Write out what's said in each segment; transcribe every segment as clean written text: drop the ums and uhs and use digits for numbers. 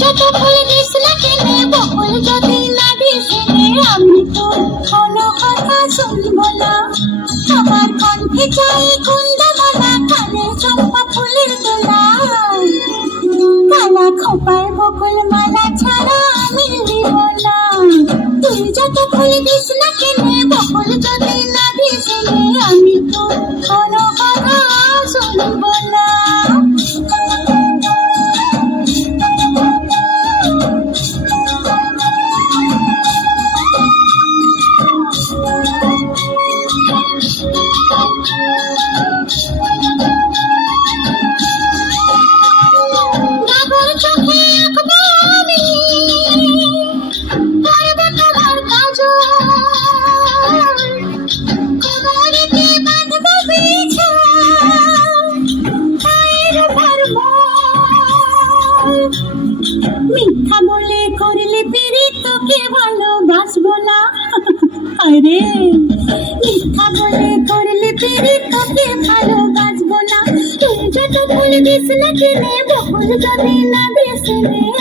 যত ফুল দিস না কেনে বকুল যদি না দিস আমি তো কোনো কথা শুনবো না। আমার কণ্ঠে চাই কুন্দমালা, কানে চম্পা ফুলের দোলা, কালা খোপায় বকুল মালা ছাড়া আমি দিব না। তুই যত ফুল দিস না কেনে বকুল যদি না দিস আমি তো কোনো কথা শুনবো না। মিথ্যা বলে করলে পিড়ি তোকে ভালোবাসবো না। আরে মিথ্যা বলে করলে পিড়ি তোকে ভালোবাসবো না। তুই যত ফুল দিস না কেনে বকুল যদি না দিস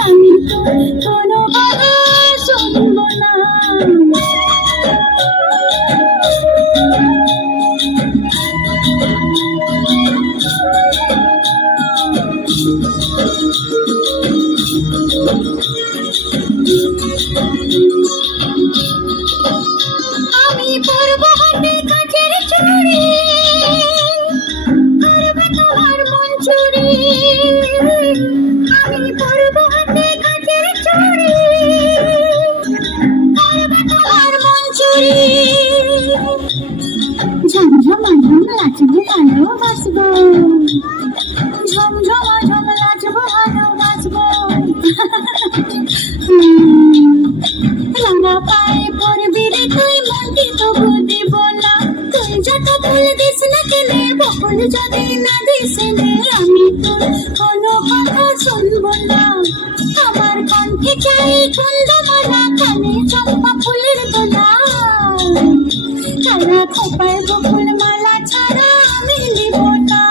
আমি তো কোনো কথা শুনবো না। আমি পরবো হাতে কাছের চুড়ি, করবে তোমার মন চুরি। আমি পরবো হাতে কাছের চুড়ি, করবে তোমার মন চুরি। ঝমঝমা ঝম নাচবো ভালোবাসবো, ঝমঝমা ঝম নাচবো ভালোবাসবো। রাঙা পায়ে পড়বি রে তুই মনটি তবু দিব না। তুই যত ফুল দিস না কেনে বকুল যদি না দিস আমি তোর কোনো কথা শুনবো না। আমার কণ্ঠে চাই কুন্দমালা, কানে চম্পা ফুলের দোলা, কালা খোপায় বকুল মালা ছাড়া আমি নিব না।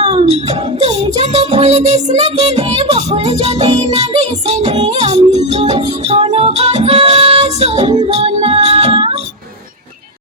তুই যত ফুল দিস না কেনে বকুল যদি না দিস আমি তোর কোনো কথা শুনবো না।